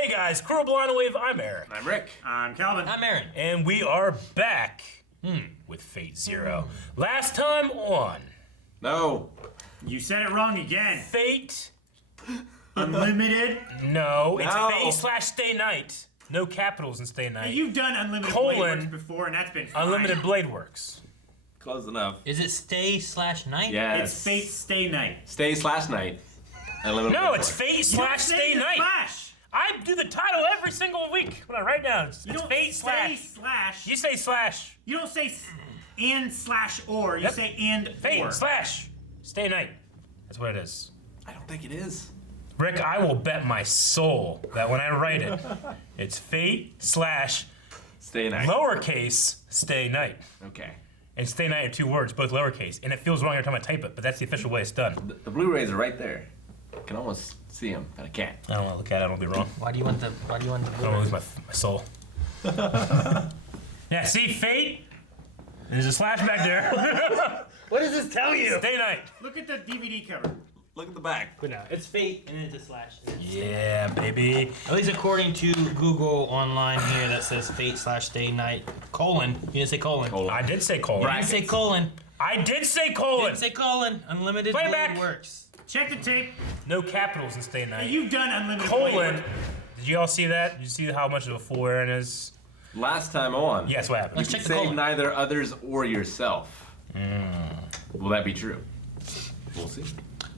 Hey guys, Crew Blind Wave, I'm Eric. I'm Rick. I'm Calvin. I'm Aaron. And we are back with Fate Zero. Last time on No. You said it wrong again. Fate. Unlimited. No, it's No. Fate slash Stay Night. No capitals in Stay Night. You've done Unlimited Colon. Blade Works before, and that's been fine. Unlimited Blade Works. Close enough. Is it stay/night? Yes. It's Fate Stay Night. Stay/night. Unlimited No, Blade it's Works. Fate You slash don't say Stay the Night. slash. I do the title every single week when I write down. It's You don't Fate say slash. slash. You say slash. You don't say and slash or. You Yep. say and Fate or. slash Stay Night. That's what it is. I don't think it is. Rick, I will bet my soul that when I write it, it's Fate slash Stay night. lowercase Stay Night. Okay. And Stay Night are two words, both lowercase. And it feels wrong every time I type it, but that's the official way it's done. The Blu-rays are right there. I can almost see them, but I can't. I don't want to look at it, I don't be wrong. Why do you want the? I don't want to lose my soul. Yeah, see, Fate? There's a slash back there. What does this tell you? Stay Night. Look at the DVD cover. Look at the back. But no, it's fate and it's a slash. Yeah, baby. At least according to Google online here, that says fate/stay/night : colon. You didn't say colon. Colon. I did say colon. You didn't say colon. I did say colon. Didn't say colon. Unlimited Play Blade back. Works. Check the tape. No capitals in Stay Night. You've done Unlimited Blade Colon. Works. Did you all see that? Did you see how much of a fool Aaron is? Last time on. Yes, what happened? Let's check the Save colon. neither others or yourself. Will that be true? We'll see.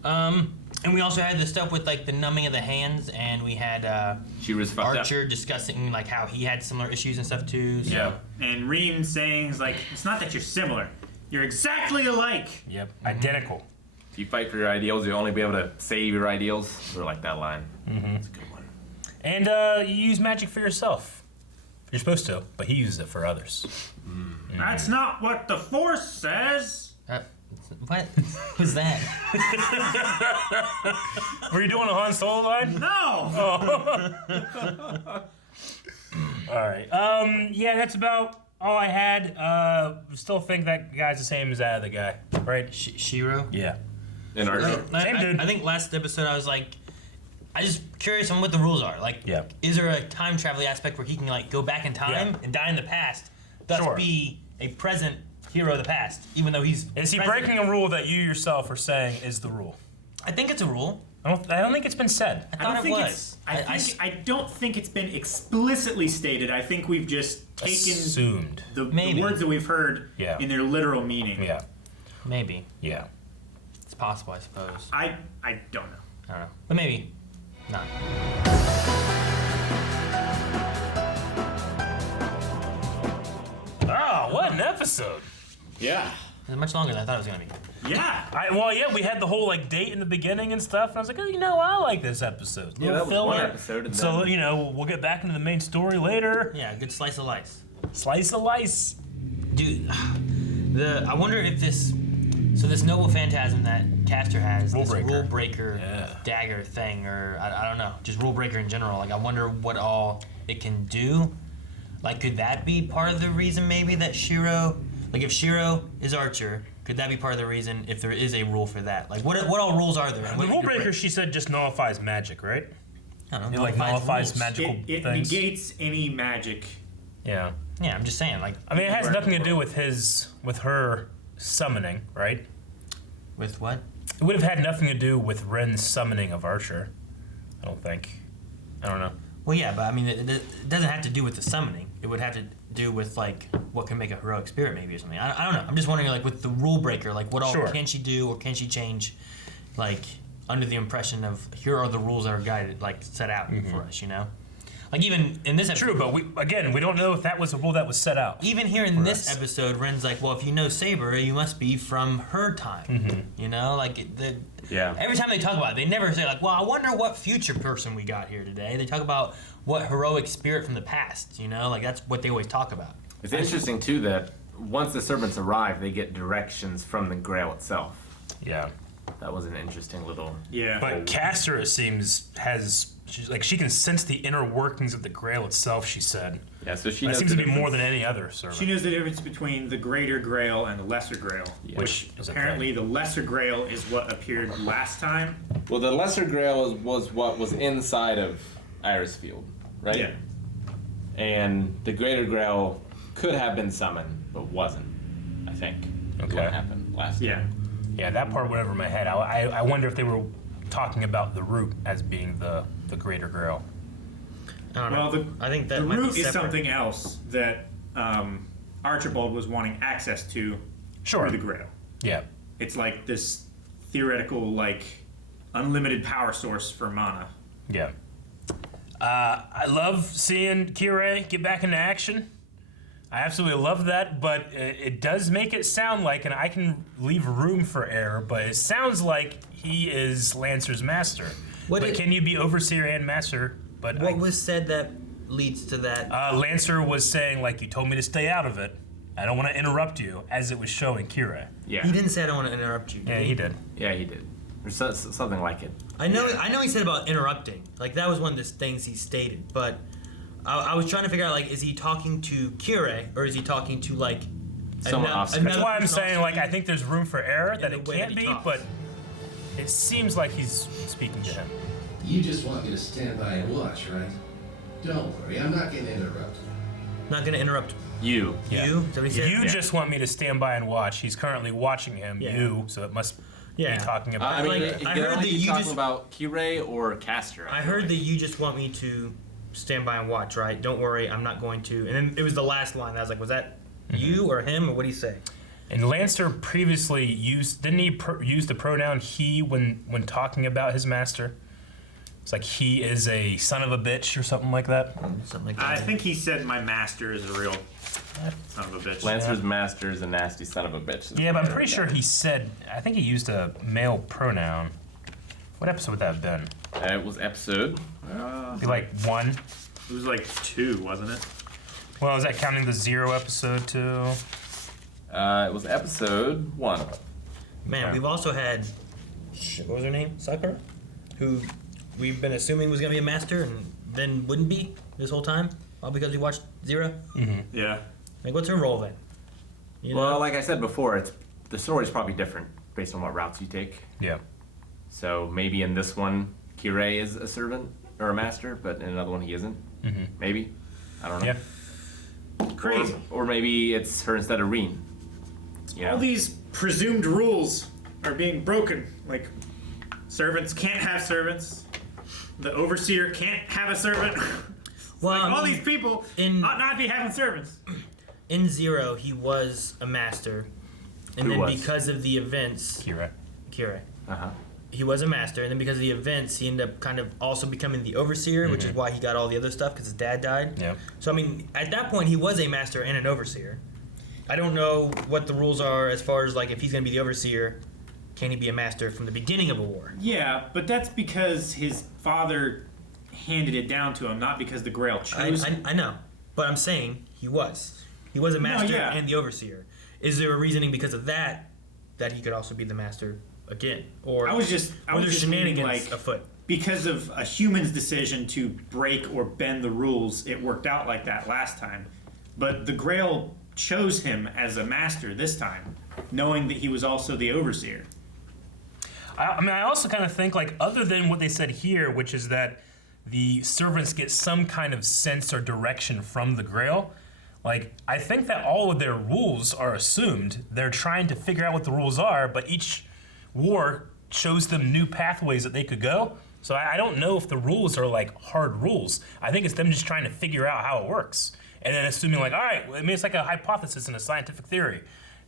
And we also had the stuff with like the numbing of the hands, and we had She was fucked Archer discussing like how he had similar issues and stuff too. So. Yeah. And Reem saying, it's like, it's not that you're similar. You're exactly alike. Yep. Identical. up. If you fight for your ideals, you'll only be able to save your ideals. Or like that line. That's a good one. And you use magic for yourself. You're supposed to, but he uses it for others. That's not what the Force says. What was that? Were you doing a Han Solo line? No. All right. Yeah, that's about all I had. Still think that guy's the same as that other guy, right? Shirou. Yeah. And Archer. Same dude. I think last episode I was like, I just curious on what the rules are. Like, Yeah. is there a time travel aspect where he can like go back in time Yeah. and die in the past, thus Sure. be a present hero of the past, even though he's Is he present? breaking a rule that you yourself are saying is the rule? I think it's a rule. I don't think it's been said. I I thought don't it think was. I don't think it's been explicitly stated. I think we've just taken Assumed. the Maybe. words that we've heard Yeah. in their literal meaning. Yeah. Maybe Yeah. it's possible. I suppose. I don't know. I don't know, but maybe not. Oh, what an episode! Yeah. It's much longer than I thought it was gonna be. Yeah. Well, yeah, we had the whole like date in the beginning and stuff, and I was like, oh, I like this episode. Yeah, that was Little one filler. episode. And So then we'll get back into the main story later. Yeah, a good slice of lice. Slice of lice. Dude, I wonder if this noble phantasm that Castor has, Rule this breaker. rule breaker Yeah. dagger thing, or I don't know, just rule breaker in general. Like, I wonder what all it can do. Like, could that be part of the reason maybe that Shirou, like if Shirou is Archer, could that be part of the reason if there is a rule for that? Like, what all rules are there? And The what rule you could breaker, break? she said, just nullifies magic, right? I don't It know. like nullifies rules. magical It things. negates any magic. Yeah. Yeah, I'm just saying, like, I mean, it has nothing to do with her summoning, right? with what? It would have had nothing to do with Ren's summoning of Archer. I don't think. I don't know. Well, yeah, but I mean, it doesn't have to do with the summoning. It would have to do with like what can make a heroic spirit, maybe, or something. I don't know. I'm just wondering, like, with the rule breaker, like, what all Sure. can she do, or can she change, like, under the impression of here are the rules that are guided, like, set out for us, you know? Like, even in this episode, True, but we don't know if that was a rule that was set out. even here in this us. episode, Ren's like, well, if you know Saber, you must be from her time, you know? Like, Yeah. every time they talk about it, they never say, like, well, I wonder what future person we got here today. They talk about what heroic spirit from the past, you know? Like, that's what they always talk about. It's interesting too that once the servants arrive, they get directions from the Grail itself. Yeah. That was an interesting little. Yeah. But Castor, it seems, she can sense the inner workings of the Grail itself, she said. Yeah, so she That knows seems the to be more difference. than any other servant. she knows the difference between the greater Grail and the lesser Grail. Yeah. Which is a Apparently, the lesser Grail is what appeared last time. Well, the Lesser Grail was what was inside of Iris Field, right? Yeah. And the Greater Grail could have been summoned, but wasn't. I think. Is Okay. What happened last time. Yeah. Yeah, that part went over my head. I wonder if they were talking about the root as being the Greater Grail. I don't know. Well, I think that the might root be is separate. something else that Archibald was wanting access to Sure. through the Grail. Yeah. It's like this theoretical, like, unlimited power source for mana. Yeah. I love seeing Kirei get back into action. I absolutely love that, but it does make it sound like, and I can leave room for error, but it sounds like he is Lancer's master. What but is- can you be Overseer and Master? But What was said that leads to that? Lancer was saying, like, you told me to stay out of it. I don't want to interrupt you, as it was showing Kirei. Yeah. He didn't say I don't want to interrupt you. Yeah, he did. Yeah, he did. Or something like it. I know he said about interrupting. Like that was one of the things he stated. But I was trying to figure out like, is he talking to Kirei or is he talking to like Someone off screen. That's why I'm saying, like, I think there's room for error that the it way that can't he be, talks. but it seems like he's speaking to him. You just want me to stand by and watch, right? Don't worry, I'm not getting interrupted. Not gonna interrupt You. Yeah. you. Is that what he said? You just want me to stand by and watch. He's currently watching him, Yeah. you, so it must Yeah. be talking about I mean, Like, it I could heard only that be you talking just- about Kirei or Caster. I heard that you just want me to stand by and watch, right? Don't worry, I'm not going to. And then it was the last line. I was like, was that you or him or what did he say? And Lancer previously didn't he use the pronoun he when talking about his master? It's like he is a son of a bitch or something like that. Something like that. I think he said my master is a real son of a bitch. Lancer's master is a nasty son of a bitch. is Yeah, but what I'm I pretty heard. sure he said, I think he used a male pronoun. What episode would that have been? It was episode. Be like 1? It was like 2, wasn't it? Well, is that counting the 0 episode too? It was episode 1. Man, Yeah. we've also had what was her name? Sakura, who we've been assuming was gonna be a master and then wouldn't be this whole time, all because we watched Zero. Yeah. Like, what's her role then? You know? Well, like I said before, the story's probably different based on what routes you take. Yeah. So maybe in this one, Kirei is a servant or a master, but in another one he isn't. Maybe. I don't know. Yeah. Crazy. Or maybe it's her instead of Reen. You know? All these presumed rules are being broken. Like, servants can't have servants. The overseer can't have a servant. Well, Like, I all mean, these people in- ought not be having servants. in Zero, he was a master, and Who then was? because of the events, Kira. Kirei. Uh-huh. He was a master, and then because of the events, he ended up kind of also becoming the overseer, which is why he got all the other stuff because his dad died. Yeah. So I mean, at that point, he was a master and an overseer. I don't know what the rules are as far as like if he's going to be the overseer, can he be a master from the beginning of a war? Yeah, but that's because his father handed it down to him, not because the Grail chose him. I know, but I'm saying he was. He was a master yeah. and the overseer. Is there a reasoning because of that that he could also be the master again, or I was just meaning meaning, shenanigans like, afoot? because of a human's decision to break or bend the rules, it worked out like that last time. But the Grail chose him as a master this time, knowing that he was also the overseer. I mean, I also kind of think, like, other than what they said here, which is that the servants get some kind of sense or direction from the Grail, like, I think that all of their rules are assumed. They're trying to figure out what the rules are, but each war shows them new pathways that they could go. So I don't know if the rules are, like, hard rules. I think it's them just trying to figure out how it works. And then assuming, like, all right, well, I mean, it's like a hypothesis in a scientific theory.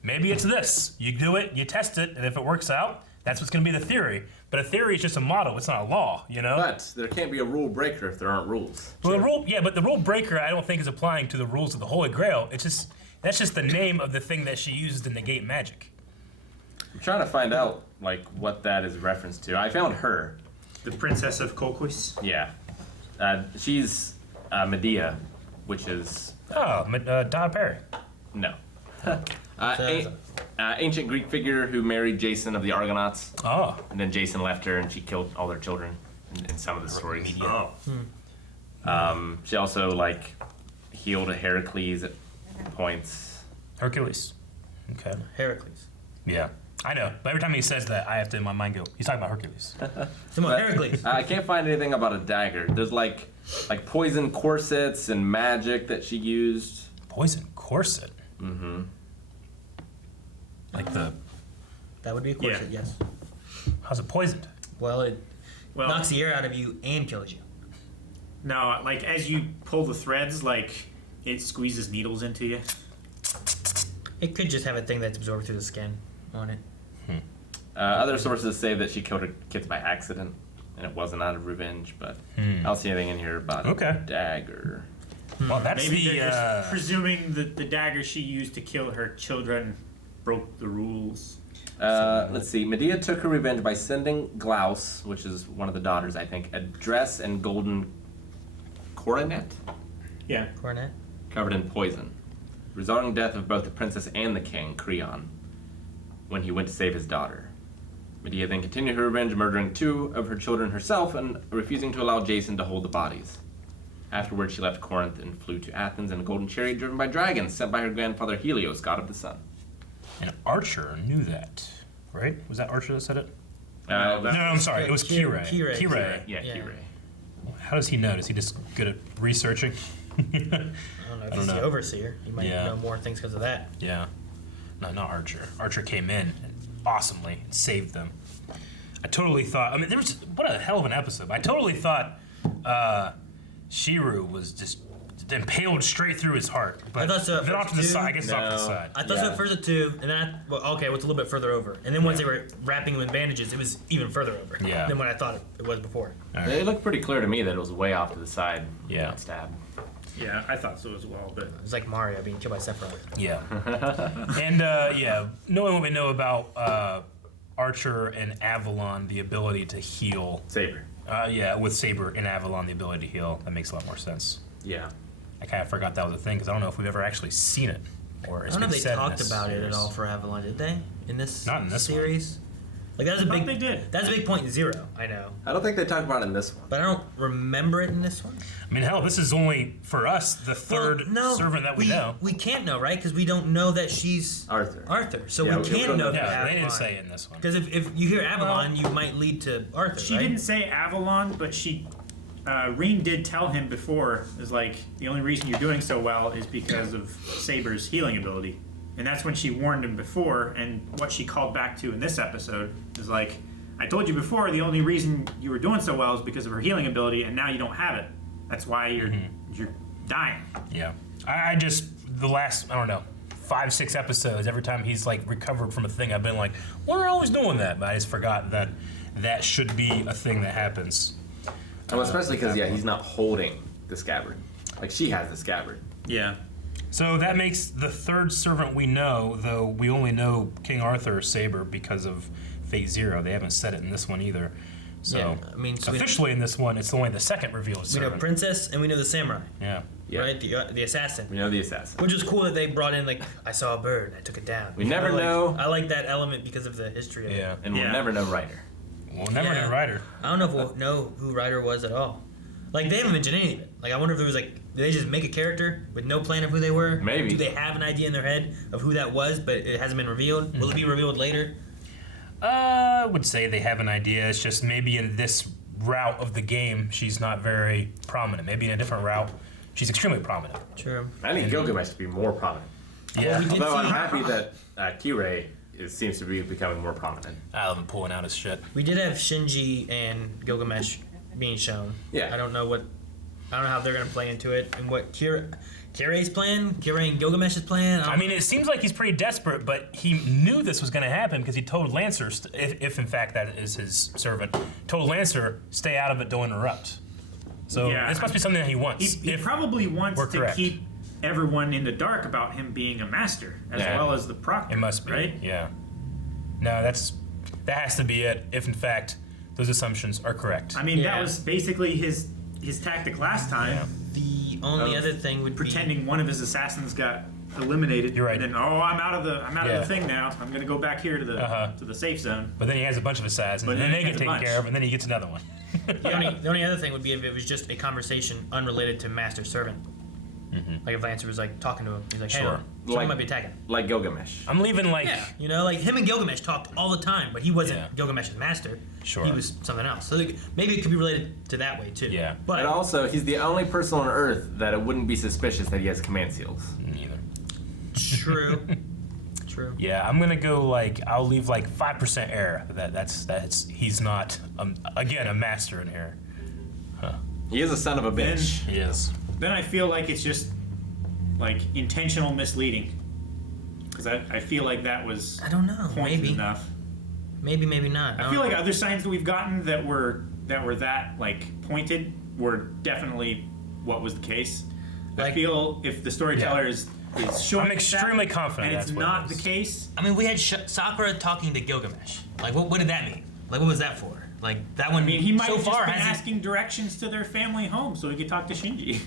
Maybe it's this. You do it, you test it, and if it works out, that's what's going to be the theory. But a theory is just a model. It's not a law, you know? But there can't be a rule breaker if there aren't rules. Well, but the rule breaker, I don't think is applying to the rules of the Holy Grail. It's just that's just the name of the thing that she uses to negate magic. I'm trying to find out like what that is reference to. I found her. The Princess of Colquis. Yeah, she's Medea, which is Donna Perry. no. Ancient Greek figure who married Jason of the Argonauts, Oh, and then Jason left her and she killed all their children in some of the stories. Oh. She also like healed a Heracles at points. Hercules. Okay. Heracles. Yeah. I know, but every time he says that, I have to in my mind go, he's talking about Hercules. Come on, Heracles. I can't find anything about a dagger. There's like poison corsets and magic that she used. Poison corset. Mm-hmm. Like the, That would be a corset, Yeah. yes. how's it poisoned? Well, it Well, knocks the air out of you and kills you. no, like as you pull the threads, like it squeezes needles into you. It could just have a thing that's absorbed through the skin on it. Other sources say that she killed her kids by accident, and it wasn't out of revenge. But I don't see anything in here about Okay. a dagger. Well, that's Maybe the, they're just presuming that the dagger she used to kill her children broke the rules. Let's see. Medea took her revenge by sending Glaus, which is one of the daughters, I think, a dress and golden coronet Yeah. Coronet? covered in poison, resulting in the death of both the princess and the king, Creon, when he went to save his daughter. Medea then continued her revenge, murdering 2 of her children herself and refusing to allow Jason to hold the bodies. Afterwards, she left Corinth and flew to Athens in a golden chariot driven by dragons sent by her grandfather Helios, god of the sun. an Archer knew that, right? Was that Archer that said it? No, No, I'm sorry. It was Kirei. Kirei. Yeah, Yeah. Kirei. How does he know? Is he just good at researching? I don't know if I he's don't the know. overseer. He might Yeah. know more things because of that. Yeah. No, not Archer. Archer came in awesomely and saved them. I totally thought, I mean, there was, what a hell of an episode. I totally thought Shirou was just impaled straight through his heart. But I thought so at then off to the first, side, I too. guess it's off to the No. side. I thought so Yeah. at first at 2, and then okay, what's a little bit further over. And then once they were wrapping him in bandages, it was even further over Yeah. than what I thought it was before. All right. It looked pretty clear to me that it was way off to the side. Yeah. That stab. Yeah, I thought so as well. But It was like Mario being killed by Sephiroth. Yeah. And yeah, knowing what we know about Archer and Avalon, the ability to heal. Saber. Yeah, with Saber and Avalon, the ability to heal, that makes a lot more sense. Yeah. I kind of forgot that was a thing because I don't know if we've ever actually seen it or I it's don't know been if they said in talked this about it at series. all for Avalon, did they? In this Not in this one. series? Like that was a thought big they did. That's a big point in 0, I know. I don't think they talked about it in this one. But I don't remember it in this one. I mean, hell, this is only for us the third servant that we know. We can't know, right? Because we don't know that she's Arthur. So Yeah, we we can't don't know know. that Yeah, Avalon. they didn't say it in this one. Because if you hear Avalon, you might lead to Arthur, she right? didn't say Avalon, but Reen did tell him before, is like, the only reason you're doing so well is because of Saber's healing ability. And that's when she warned him before, and what she called back to in this episode is like, I told you before, the only reason you were doing so well is because of her healing ability, and now you don't have it. That's why you're dying. Yeah. I just, the last, I don't know, 5-6 episodes, every time he's like recovered from a thing, I've been like, why are I always doing that? But I just forgot that that should be a thing that happens. Well, especially because, yeah, he's not holding the scabbard. Like, she has the scabbard. Yeah. So that makes the third servant we know, though we only know King Arthur Saber because of Fate Zero. They haven't said it in this one either. So, Yeah, I mean, so we officially in this one, it's only the second revealed We know servant. Princess and we know the Samurai, Yeah. Yeah. right? The assassin. We know the assassin. Which is cool that they brought in, like, I saw a bird, I took it down. We never I like, know. I like that element because of the history of it. Yeah. And we'll Yeah. never know Ryder. We'll never Yeah. know Ryder. I don't know if we'll know who Ryder was at all. Like, they haven't mentioned any of it. Like, I wonder if there was, like, did they just make a character with no plan of who they were? Maybe. Do they have an idea in their head of who that was, but it hasn't been revealed? Will it be revealed later? I would say they have an idea. It's just maybe in this route of the game, she's not very prominent. Maybe in a different route, she's extremely prominent. True. I need Gilgamesh to be more prominent. Yeah. we did Although I'm see- happy that Kirei seems to be becoming more prominent. I love him pulling out his shit. We did have Shinji and Gilgamesh being shown. Yeah. I don't know how they're gonna play into it and what Kirei's plan, Kirei and Gilgamesh's plan. I mean, it seems like he's pretty desperate, but he knew this was going to happen because he told Lancer, if in fact that is his servant, told Lancer, stay out of it, don't interrupt. So Yeah. this must be something that he wants. He If- probably wants we're to correct. keep everyone in the dark about him being a master, as Yeah. well as the proctor. It must be, right? yeah. No, that has to be it. If in fact those assumptions are correct. I mean, Yeah. that was basically his tactic last time, Yeah. the only of other thing would pretending one of his assassins got eliminated. You're right. And then, I'm out of Yeah. the thing now. I'm gonna go back here to the safe zone. But then he has a bunch of assassins, But and then then he they has get a taken bunch. care of, and then he gets another one. be. The only other thing would be if it was just a conversation unrelated to master servant. Like if Lancer was like talking to him, he's like, hey, Sure. someone might be attacking. Like Gilgamesh. I'm leaving like. Yeah, you know, like him and Gilgamesh talked all the time, but he wasn't Yeah. Gilgamesh's master. Sure. He was something else. So like, maybe it could be related to that way too. Yeah. But And also, he's the only person on Earth that it wouldn't be suspicious that he has command seals. Neither. true. True. Yeah, I'm gonna go like I'll leave like 5% error. That's he's not again a master in here. He is a son of a bitch. He is. Then I feel like it's just like intentional misleading. Because I feel like that was I don't know. pointed Maybe. enough. Maybe not. I feel like other signs that we've gotten that were that like pointed were definitely what was the case. I Like- feel if the storyteller is showing I'm extremely confident and it's that's what it not is. the case. I mean, we had Sakura talking to Gilgamesh. Like, what did that mean? Like, what was that for? Like, that one. I mean, he might so have just far been hasn't. asking directions to their family home so he could talk to Shinji.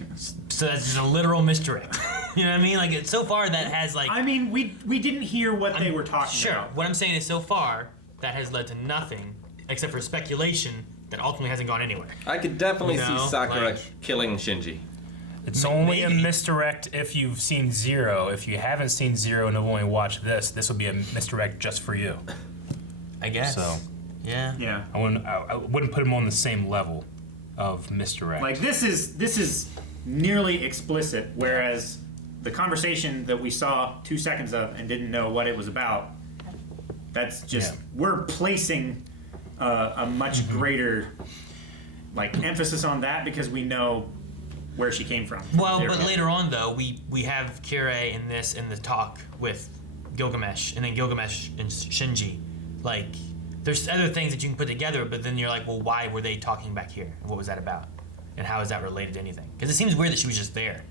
So that's just a literal misdirect. You know what I mean? Like, so far that has like. I mean, we didn't hear what they were talking Sure. about. What I'm saying is, so far that has led to nothing except for speculation that ultimately hasn't gone anywhere. I could definitely You know, see Sakura like- killing Shinji. It's only a maybe. misdirect if you've seen Zero. If you haven't seen Zero and have only watched this will be a misdirect just for you. I guess. So Yeah. Yeah. I wouldn't put him on the same level of misdirect. Like this is nearly explicit, whereas the conversation that we saw 2 seconds of and didn't know what it was about. That's just Yeah. we're placing a much Mm-hmm. greater like emphasis on that because we know where she came from. Well, There but we go. later on though, we have Kirei in the talk with Gilgamesh, and then Gilgamesh and Shinji. Like, there's other things that you can put together, but then you're like, well, why were they talking back here? And what was that about? And how is that related to anything? Because it seems weird that she was just there,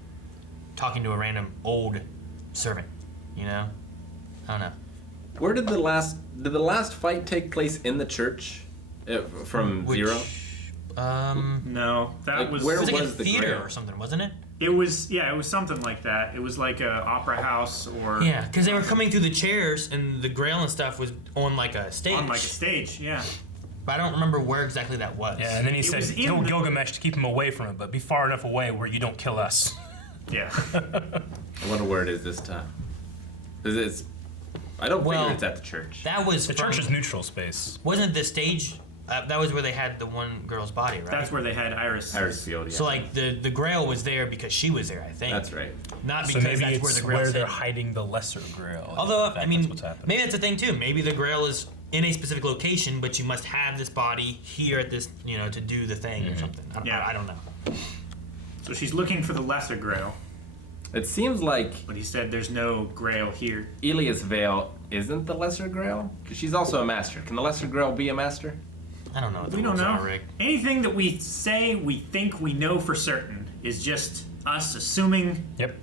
talking to a random old servant. You know? I don't know. Where did the last fight take place in the church? From Which, Zero? No, that Like, was It where was like was a the theater Grail? or something, wasn't it? it was something like that. It was like a opera house or Yeah, because they were coming through the chairs, and the Grail and stuff was on like a stage. on like a stage. Yeah. But I don't remember where exactly that was. yeah, and then he It said, was in "Kill the- Gilgamesh to keep him away from it, but be far enough away where you don't kill us." Yeah. I wonder where it is this time. I don't Well, figure it's at the church. That was The from- church is neutral space. Wasn't the stage? That was where they had the one girl's body, right? That's where they had Iris. Iris Field, yeah. So like the Grail was there because she was there, I think. That's right. Not So because maybe that's it's where the Grail where is. they're hiding the lesser Grail. Although In fact, I mean, that's what's happening. maybe that's the thing too. Maybe the Grail is in a specific location, but you must have this body here at this, to do the thing or something. Yeah. I don't know. So she's looking for the lesser Grail, It seems like but he said there's no Grail here. Elias Vale isn't the lesser Grail, because she's also a master. Can the lesser Grail be a master? I don't know what the We don't rules know. are, Rick. Anything that we say we think we know for certain is just us assuming Yep.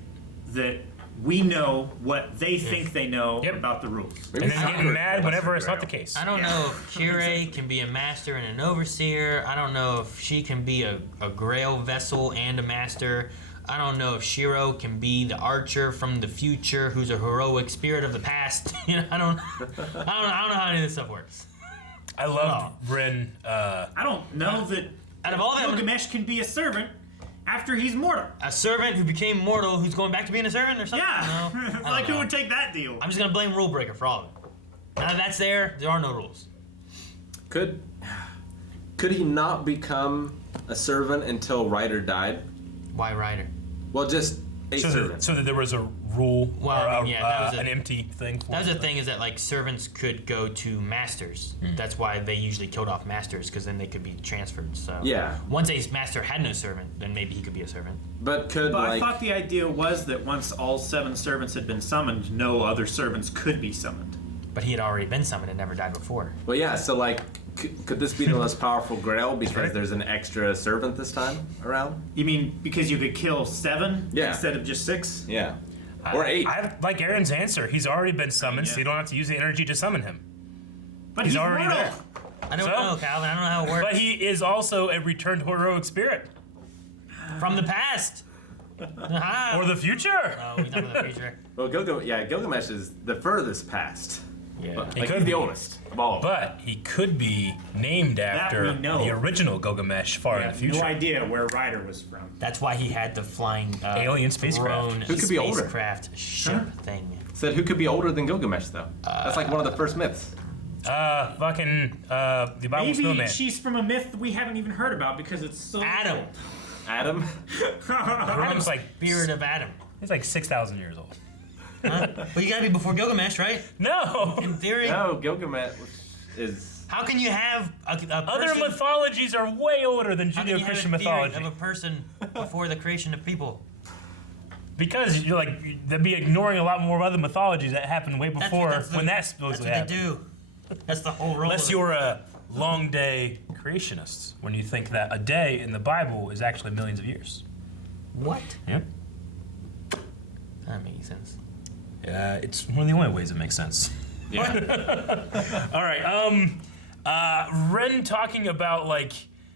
that we know what they think they know Yep. about the rules. Maybe And then Sakura's getting the mad lesser whenever it's not Grail. the case. I don't Yeah. know if Kirei can be a master and an overseer. I don't know if she can be a Grail vessel and a master. I don't know if Shirou can be the archer from the future who's a heroic spirit of the past. I don't know how any of this stuff works. I loved Rin. I don't know that Out of all that, Gilgamesh can be a servant after he's mortal. a servant who became mortal who's going back to being a servant or something? Yeah. No, I don't Like who know. would take that deal? I'm just gonna blame Rule Breaker for all of it. Now that that's there are no rules. Could he not become a servant until Ryder died? Why Ryder? Well, just a servant. So that there was a rule Well, or I mean, yeah, that was an empty thing. For That was it. the thing is that like servants could go to masters. That's why they usually killed off masters because then they could be transferred. So Yeah. once a master had no servant, then maybe he could be a servant. But could But I like thought the idea was that once all 7 servants had been summoned, no other servants could be summoned. But he had already been summoned and never died before. well, yeah. So like, could this be the most powerful Grail because right. there's an extra servant this time around? You mean because you could kill 7 Yeah. instead of just 6? Yeah. Or 8. I like Aaron's answer. He's already been summoned, so Yeah. you don't have to use the energy to summon him. But He's he's already mortal. there. I don't So? know, Calvin. I don't know how it works. But he is also a returned heroic spirit. From the past. Aha. Or the future. Oh, he's not from the future. Well, Gilgamesh is the furthest past. Yeah. But, He like, could he's be. the oldest of all of them. But he could be named after we know. the original Gilgamesh far We in the have future. no idea where Ryder was from. That's why he had the flying Alien spacecraft. drone Who could be older? spacecraft ship thing. Said who could be older than Gilgamesh, though? That's like one of the first myths. The Bible Maybe snowman. she's from a myth we haven't even heard about because it's so Adam. Adam? Adam's like Spirit of Adam. he's like 6,000 years old. Huh? Well, you gotta be before Gilgamesh, right? No. In theory. No, Gilgamesh is. How can you have a Other person, mythologies are way older than how can you have a Judeo-Christian theory mythology. of a person before the creation of people? Because you're like they'd be ignoring a lot more other mythologies that happened way before when that That's supposedly what happened. they do. That's the whole role. Unless of it. you're a long day creationist, when you think that a day in the Bible is actually millions of years. What? Yeah. That makes sense. It's one of the only ways it makes sense. Yeah. All right. Ren talking about like,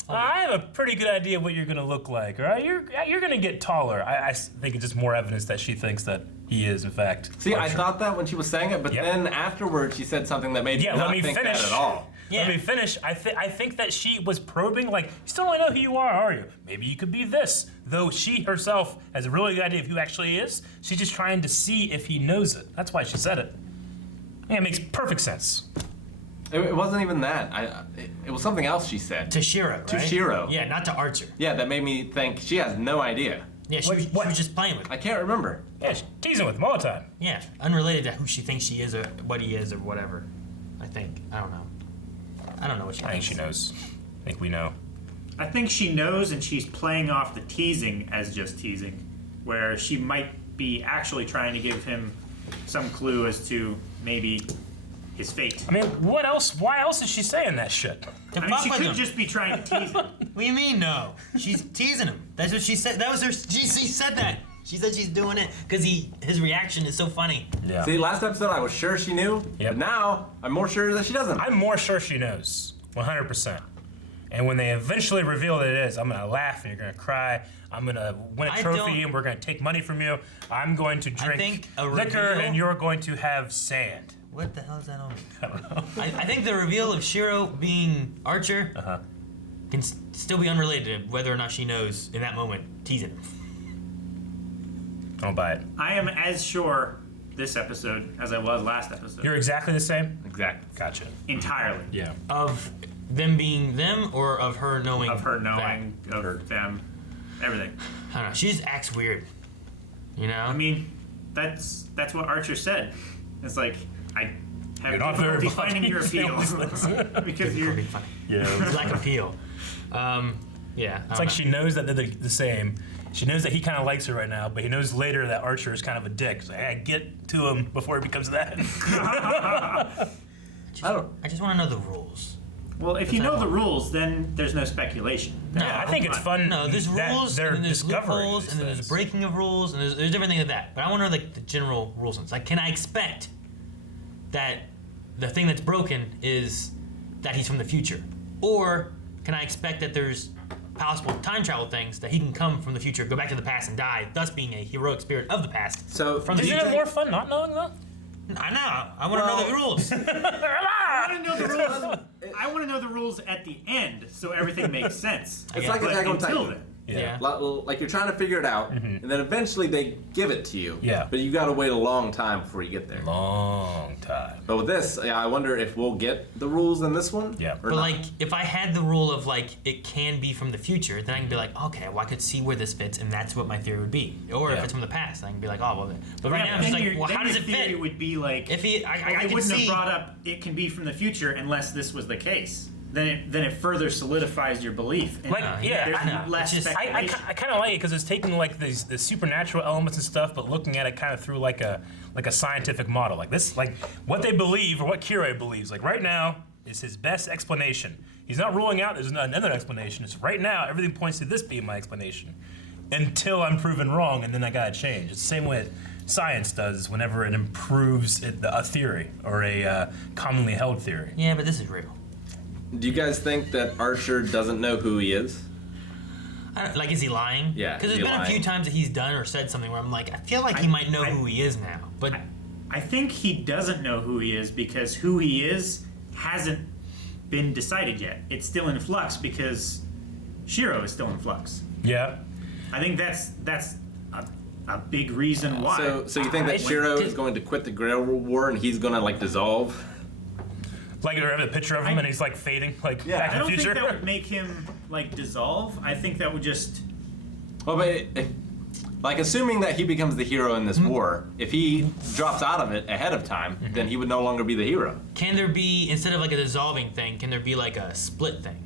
I have a pretty good idea what you're gonna look like. All right, you're gonna get taller. I think it's just more evidence that she thinks that he is, in fact. See, I Archer. thought that when she was saying it, but Yep. then afterwards she said something that made me Yeah, not let me think finish. that at all. Yeah. Let me finish. I think that she was probing, like, you still don't know who you are you? Maybe you could be this. Though she herself has a really good idea of who actually he is, she's just trying to see if he knows it. That's why she said it. Yeah, it makes perfect sense. It wasn't even that. It was something else she said. To Shirou, To right? Shirou. Yeah, not to Archer. Yeah, that made me think she has no idea. Yeah, she What- was, she what? was just playing with it. I can't remember. Yeah, she's teasing with him all the time. Yeah, unrelated to who she thinks she is or what he is or whatever. I think. I don't know. I don't know what she I think thinks. she knows. I think we know. I think she knows, and she's playing off the teasing as just teasing, where she might be actually trying to give him some clue as to maybe his fate. I mean, what else? Why else is she saying that shit? To I mean, fuck she with could him. just be trying to tease him. What do you mean, no? She's teasing him. That's what she said. That was her. She said that. She said she's doing it because his reaction is so funny. Yeah. See, last episode I was sure she knew, Yep. but now I'm more sure that she doesn't. I'm more sure she knows. 100%. And when they eventually reveal that it is, I'm gonna laugh and you're gonna cry. I'm gonna win a I trophy don't- and we're gonna take money from you. I'm going to drink think a liquor reveal- and you're going to have sand. What the hell is that on? I don't know. I think the reveal of Shirou being Archer Uh-huh. can still be unrelated to whether or not she knows in that moment teasing him. I don't buy it. I am as sure this episode as I was last episode. You're exactly the same? Exactly. Gotcha. entirely. Yeah. Of them being them or of her knowing Of her that? knowing, of them, everything. I don't know. She just acts weird. You know? I mean, that's what Archer said. It's like, I have You're not very difficulty finding your appeal. because you're... Pretty funny. Yeah. It's lack of appeal. Yeah. It's like she knows that they're the same. She knows that he kind of likes her right now, but he knows later that Archer is kind of a dick. So, hey, get to him before he becomes that. I don't. I just want to know the rules. Well, if you know the rules, then there's no speculation. No, Yeah, I think it's fun. No, there's that rules, they're and then there's discovering loopholes, these and then there's things. breaking of rules, and there's different things like that. But I want to know like the general rules. Like, can I expect that the thing that's broken is that he's from the future, or can I expect that there's possible time travel things that he can come from the future, go back to the past, and die, thus being a heroic spirit of the past? So, From the Isn't future. it more fun not knowing that? I know. I want to know the rules. I want to know the rules. I want to know the rules at the end, so everything makes sense. It's Yeah. like But Attack on until Titan. then, Yeah. Like you're trying to figure it out, and then eventually they give it to you. Yeah. But you got to wait a long time before you get there. Long time. But with this, yeah, I wonder if we'll get the rules in this one. Yeah. Or But not. like, if I had the rule of like it can be from the future, then I can be like, okay, well I could see where this fits, and that's what my theory would be. Or if Yeah. it's from the past, I can be like, oh well. But right yeah, now I'm just then like, your- well, then how does your it theory fit? would be like, If he, well, I they can wouldn't see. have brought up it can be from the future unless this was the case. Then it further solidifies your belief. And Like, yeah, there's I know. less It's just- speculation. I kind of like it because it's taking like the supernatural elements and stuff, but looking at it kind of through like a scientific model. Like this, like what they believe or what Kirei believes. Like right now is his best explanation. He's not ruling out there's another explanation. It's right now everything points to this being my explanation until I'm proven wrong, and then I gotta change. It's the same way science does whenever it improves a theory or a commonly held theory. Yeah, but this is real. do you guys think that Archer doesn't know who he is? Like, is he lying? Yeah, Because is there's he been a few lying? times that he's done or said something where I'm like, I feel like he might know who he is now. But I think he doesn't know who he is because who he is hasn't been decided yet. It's still in flux because Shirou is still in flux. Yeah. I think that's a big reason why. So you think that Shirou is going to quit the Grail War and he's going to like dissolve? Like they have a picture of him and he's like fading, like Back I to don't the Future. think that would make him like dissolve. I think that would just. Well, but like assuming that he becomes the hero in this war, if he drops out of it ahead of time, then he would no longer be the hero. Can there be, instead of like a dissolving thing, can there be like a split thing?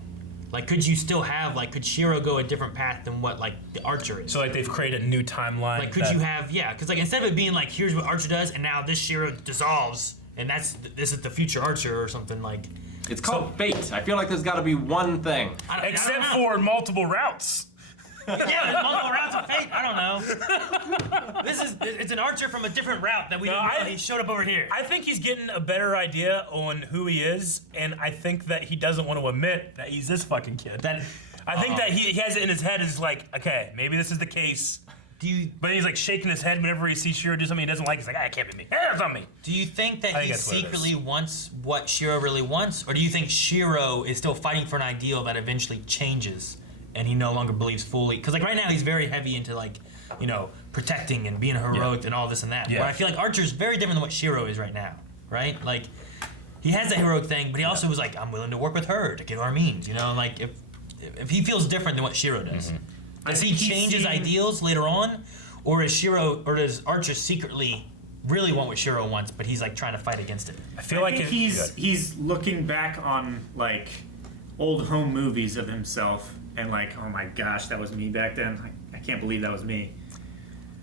Like, could you still have, like, could Shirou go a different path than what, like, the Archer is? So like they've created a new timeline. Like, could you have, yeah, because like instead of it being like, here's what Archer does, and now this Shirou dissolves, and this is the future Archer or something like. It's called fate. I feel like there's got to be one thing. Except for multiple routes. Yeah, there's multiple routes of fate. I don't know. It's an Archer from a different route that we didn't know he showed up over here. I think he's getting a better idea on who he is, and I think that he doesn't want to admit that he's this fucking kid. I think that he has it in his head is like, okay, maybe this is the case. But he's like shaking his head whenever he sees Shirou do something he doesn't like. He's like, it can't be me. It's on me. Do you think that he that's what it secretly is. wants what Shirou really wants, or do you think Shirou is still fighting for an ideal that eventually changes and he no longer believes fully? Because like right now he's very heavy into like, you know, protecting and being heroic and all this and that. Yeah. But I feel like Archer's very different than what Shirou is right now, right? Like he has that heroic thing, but he also was like, I'm willing to work with her to get our means, you know? Like if he feels different than what Shirou does, does he change his ideals later on, or is Shirou or does Archer secretly really want what Shirou wants, but he's like trying to fight against it? I feel like think he's looking back on like old home movies of himself and like, oh my gosh, that was me back then. I can't believe that was me.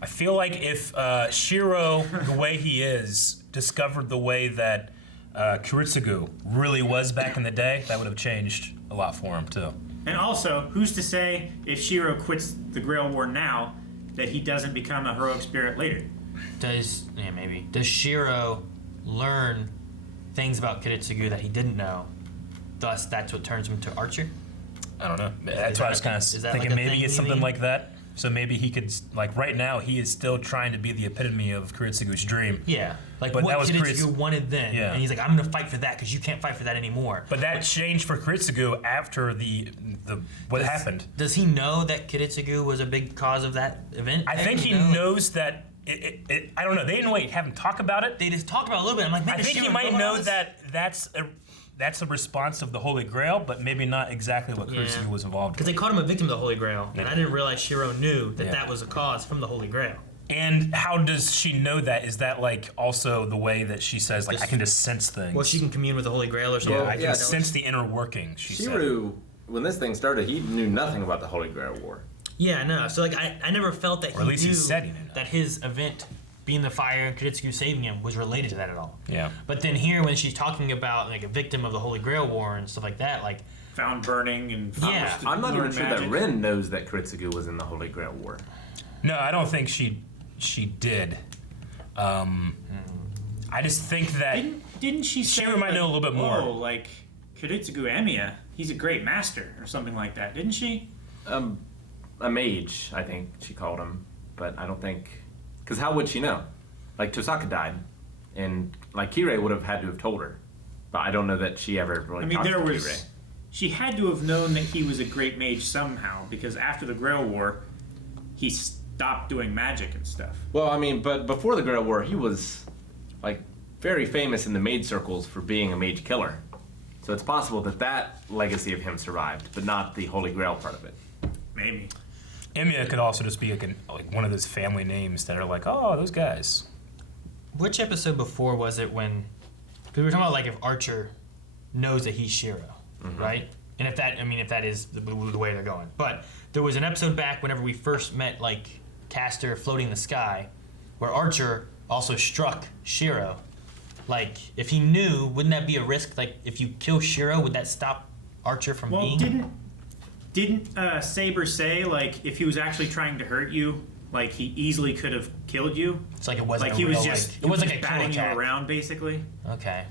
I feel like if Shirou, the way he is, discovered the way that Kiritsugu really was back in the day, that would have changed a lot for him too. And also, who's to say if Shirou quits the Grail War now that he doesn't become a heroic spirit later? Does Shirou learn things about Kiritsugu that he didn't know? Thus, that's what turns him to Archer? I don't know. That's why I was kind of is that thinking like a maybe thing it's you something mean? like that. So maybe he could, like right now, he is still trying to be the epitome of Kiritsugu's dream. Yeah, like But what that was Kiritsugu wanted then, Yeah. and he's like, I'm gonna fight for that because you can't fight for that anymore. But that changed for Kiritsugu after the what happened. Does he know that Kiritsugu was a big cause of that event? I think he knows that. I don't know. They didn't have him talk about it. They just talked about it a little bit. I'm like, man, I think he might know that that's a response of the Holy Grail, but maybe not exactly what Kiritsugu was involved because with. they called him a victim of the Holy Grail, and I didn't realize Shirou knew that Yeah. that was a cause from the Holy Grail. And how does she know that? Is that like also the way that she says, like, I can just sense things? Well, she can commune with the Holy Grail or something. I can yeah, sense the inner working, she said. Shirou, when this thing started, he knew nothing about the Holy Grail War. Yeah, no. So like, I never felt that Or at least he knew said he knew that. that his event, being the fire and Kiritsugu saving him, was related to that at all. Yeah. But then here, when she's talking about like a victim of the Holy Grail War and stuff like that, like, Found burning and Yeah. I'm not even learned sure magic. that Rin knows that Kiritsugu was in the Holy Grail War. No, I don't think she did. I just think that Didn't she say Shirou might know a little bit more. Oh, like Kiritsugu Emiya, he's a great master or something like that, didn't she? A mage, I think she called him, but I don't think, because how would she know? Like Tosaka died, and like Kirei would have had to have told her, but I don't know that she ever really I mean, talked there to was. Kirei. She had to have known that he was a great mage somehow, because after the Grail War, he stopped doing magic and stuff. Well, I mean, but before the Grail War, he was like very famous in the mage circles for being a mage killer. So it's possible that that legacy of him survived, but not the Holy Grail part of it. Maybe. Emiya could also just be like one of those family names that are like, oh, those guys. which episode before was it when? Because we were talking about like if Archer knows that he's Shirou, right? And if that is the way they're going. But there was an episode back whenever we first met like Castor floating in the sky, where Archer also struck Shirou. Like, if he knew, wouldn't that be a risk? Like, if you kill Shirou, would that stop Archer from Well, being? didn't Saber say like if he was actually trying to hurt you, like he easily could have killed you? It's like it wasn't Like he a was real, just like, he it was was like a just kill batting you attack. around basically. Okay.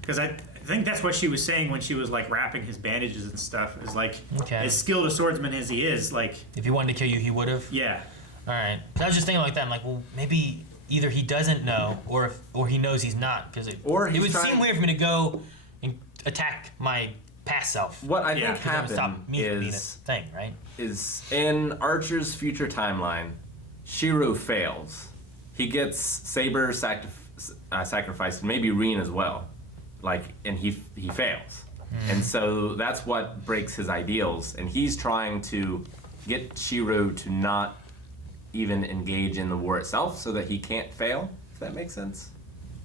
Because I think that's what she was saying when she was like wrapping his bandages and stuff. Is like Okay. as skilled a swordsman as he is, like If he wanted to kill you, he would have. yeah. All right. So I was just thinking like that. I'm like, well, maybe either he doesn't know or he knows he's not, because Or it he's would trying- seem weird for me to go and attack my past self. What I Yeah, think That would stop happened me from being a is thing, right? in Archer's future timeline, Shirou fails. He gets Saber sacrificed, maybe Reen as well. And he fails. And so that's what breaks his ideals. And he's trying to get Shirou to not even engage in the war itself so that he can't fail, if that makes sense.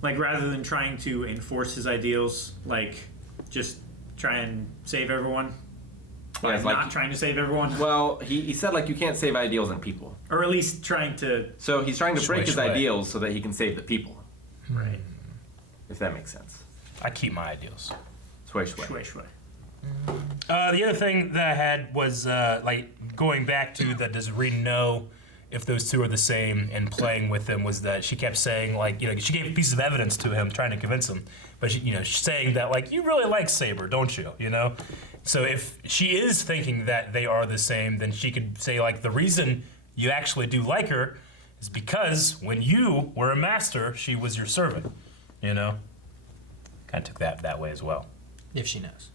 Like, rather than trying to enforce his ideals, like, just try and save everyone. Yeah, By it's like- not trying to save everyone. Well, he said, you can't save ideals and people. Or at least trying to. So he's trying to break his Sway. ideals so that he can save the people, Right. if that makes sense. I keep my ideals. Sway, sway. Shway, shway. The other thing that I had was going back to that does Reen know if those two are the same, and playing with him was that she kept saying she gave pieces of evidence to him trying to convince him, but she's saying that you really like Saber, don't you? So if she is thinking that they are the same, then she could say the reason you actually do like her is because when you were a master, she was your servant. Kind of took that way as well. If she knows.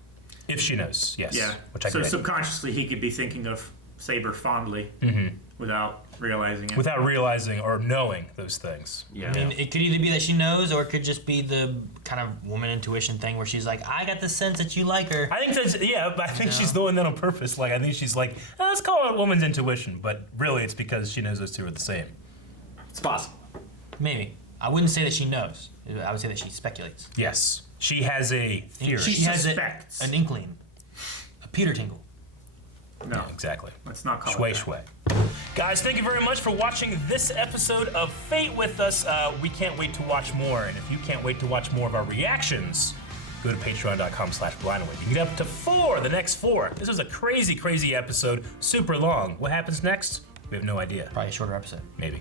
If she knows, yes. Yeah. Which I So get. subconsciously, he could be thinking of Saber fondly without realizing it. Without realizing or knowing those things. Yeah. I mean, it could either be that she knows, or it could just be the kind of woman intuition thing where she's like, I got the sense that you like her. I think that's, but I think she's doing that on purpose. I think she's let's call it a woman's intuition, but really it's because she knows those two are the same. It's possible. Maybe. I wouldn't say that she knows. I would say that she speculates. She has a theory. She has suspects. an inkling. A Peter tingle. No, Yeah, exactly. let's not call Shway it that. shway. Guys, thank you very much for watching this episode of Fate with us. We can't wait to watch more, and if you can't wait to watch more of our reactions, go to patreon.com/blindaway. You can get up to 4, the next 4. This was a crazy, crazy episode, super long. What happens next? We have no idea. Probably a shorter episode. Maybe.